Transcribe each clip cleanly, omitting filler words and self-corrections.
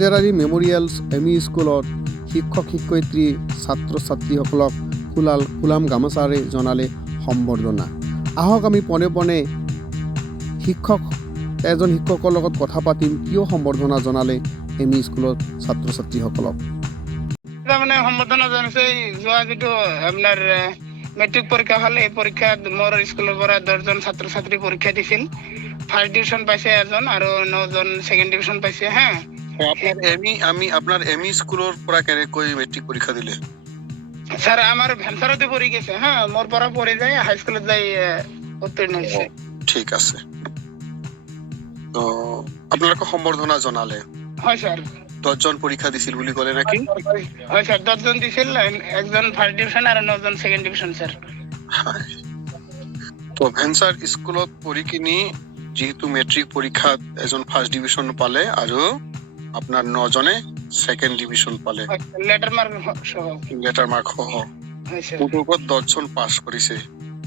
কাজেৰাৰী মেমৰিয়েলছ M E স্কুলত শিক্ষক শিক্ষয়িত্ৰী ছাত্ৰ ছাত্ৰীসকলক ফুলাম গামোচাৰে জনালে সম্বৰ্ধনা। আহক আমি পোনে পোনে এজন শিক্ষকৰ লগত কথা পাতিম, কিয় সম্বৰ্ধনা জনালে এম ই স্কুলত ছাত্ৰ ছাত্ৰীসকলক। মানে সম্বৰ্ধনা জনাইছে যোৱা যিটো আপোনাৰ মেট্ৰিক পৰীক্ষা হ'ল, এই পৰীক্ষাত মোৰ স্কুলৰ পৰা 10জন ছাত্ৰ ছাত্ৰী পৰীক্ষা দিছিল। ফাৰ্ষ্ট ডিভিজন পাইছে এজন আৰু 9জন ছেকেণ্ড ডিভিজন পাইছে। আপোনাৰ এম ই স্কুলৰ পৰা কেনেকৈ মেট্ৰিক পৰীক্ষা দিলে? স্যাৰ আমাৰ ভেঞ্চাৰতে পঢ়ি গৈছে, মোৰ পৰা পঢ়ি যায় হাইস্কুলত যাই উত্তীৰ্ণ হৈছে। ঠিক আছে, তো আপোনালোকে সম্বৰ্ধনা জনালে। হয় স্যাৰ। 10জন পৰীক্ষা দিছিল বুলি ক'লে নেকি? হয় স্যাৰ, 10জন দিছিল, একজন ফাৰ্ষ্ট ডিভিজন আৰু 9জন ছেকেণ্ড ডিভিজন স্যাৰ। তো ভেঞ্চাৰ স্কুলত পঢ়ি কিনি যিহেতু মেট্ৰিক পৰীক্ষাত এজন ফাৰ্ষ্ট ডিভিজন পালে আৰু আপোনাৰ 9জনে ছেকেণ্ড ডিভিজন পালে, লেটাৰ মাৰ্ক সহ। মুঠত 10জন পাছ কৰিছে।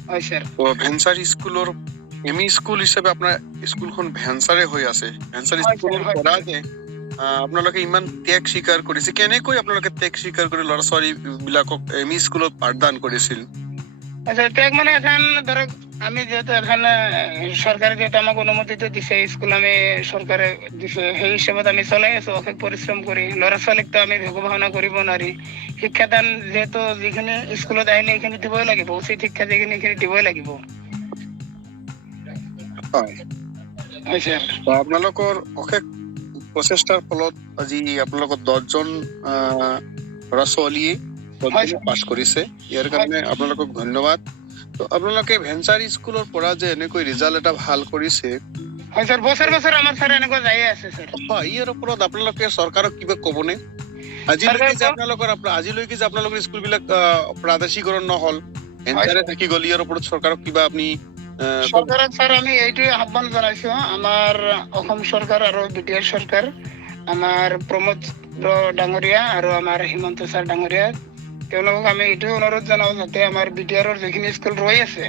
হয় স্যাৰ। তো ভেঞ্চাৰ স্কুলৰ এম ই স্কুল হিচাপে আপোনাৰ স্কুলখন ভেঞ্চাৰে হৈ আছে। ভেঞ্চাৰ স্কুলৰ পৰা যে আপোনালোকে ইমান ত্যাগ স্বীকাৰ কৰিছে, কেনেকৈ আপোনালোকে ত্যাগ স্বীকাৰ কৰি ল'ৰা ছোৱালী বিলাকক এম ই স্কুলত পাঠদান কৰিছিল? ত্যাগ মানে এখন ধৰক আমি যেহেতু এখন চৰকাৰে যেহেতু আমাক অনুমতিটো দিছে, স্কুল আমি চৰকাৰে দিছে, সেই হিচাপত আমি চলাই আছো অশেষ পৰিশ্ৰম কৰি। ল'ৰা ছোৱালীকতো আমি ভেগভাওনা কৰিব নোৱাৰি। শিক্ষাদান যিহেতু যিখিনি স্কুলত আহিলে এইখিনি দিবই লাগিব, উচিত শিক্ষা যিখিনি এইখিনি দিবই লাগিব। হয় স্যাৰ। আপোনালোকৰ অশেষ প্ৰচেষ্টাৰ ফলত আজি আপোনালোকৰ 10জন ল'ৰা ছোৱালীয়ে পাছ কৰিছে, ইয়াৰ কাৰণে আপোনালোকক ধন্যবাদ। তো আপোনালোকে ভেঞ্চাৰ স্কুলৰ পৰা যে এনেকৈ ৰিজাল্ট এটা ভাল কৰিছে, হয় স্যাৰ, বছৰ বছৰ আমাৰ স্যাৰ এনেকুৱা যায়ে আছে স্যাৰ। ইয়াৰ ওপৰত আপোনালোকে চৰকাৰক কিবা ক'বনে? আজিলৈকে যে আপোনালোকৰ স্কুল বিলাক প্ৰাদেশিকৰণ নহল, ভেঞ্চাৰে থাকি গ'ল, ইয়াৰ ওপৰত চৰকাৰক কিবা আপুনি চৰকাৰক স্যাৰ আমি এইটোৱে আহ্বান জনাইছো, আমাৰ অসম চৰকাৰ আৰু বিটিআৰ চৰকাৰ, আমাৰ প্ৰমোদ ডাঙৰীয়া আৰু আমাৰ হিমন্ত ছাৰ ডাঙৰীয়া, তেওঁলোকক আমি এইটোৱে অনুৰোধ জনাও যাতে আমাৰ বিটিআৰৰ যিখিনি স্কুল ৰৈ আছে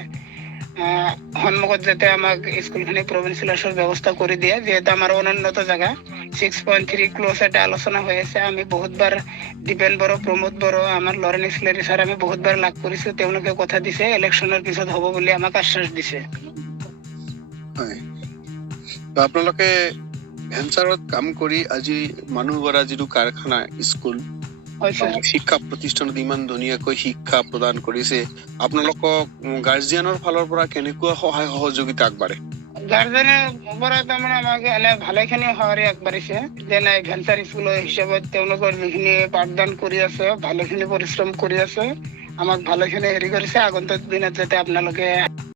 সন্মুখত যাতে আমাক স্কুলখিনি প্ৰভিঞ্চিয়েলাইজৰ ব্যৱস্থা কৰি দিয়ে। যিহেতু আমাৰ অনুন্নত জেগা 6.3 ক্লজ এটা আলোচনা হৈ আছে। আমি বহুতবাৰ দীপেন বড়ো, প্ৰমোদ বড়ো, আমাৰ লৰেণ ইছলাৰী ছাৰ আমি বহুতবাৰ লাভ কৰিছো। তেওঁলোকে কথা দিছে ইলেকশ্যনৰ পিছত হ'ব বুলি আমাক আশ্বাস দিছে। আপোনালোকে ভেঞ্চাৰত কাম কৰি আজি মানুহ গঢ়া যিটো কাৰখানা স্কুল, শিক্ষা প্ৰতিষ্ঠানত ইমান ধুনীয়াকৈ শিক্ষা প্ৰদান কৰিছে, আপোনালোকক গাৰ্জিয়ানৰ ফালৰ পৰা কেনেকুৱা সহায় সহযোগিতা আগবাঢ়ে? গাৰ্জেনৰ পৰা তাৰমানে আমাক এনে ভালেখিনি সঁহাৰি আগবাঢ়িছে। যেনে ভেঞ্চাৰ স্কুলৰ হিচাপত তেওঁলোকৰ যিখিনি পাঠদান কৰি আছে, ভালেখিনি পৰিশ্ৰম কৰি আছে, আমাক ভালেখিনি হেৰি কৰিছে। আগন্তুক দিনত যাতে আপোনালোকে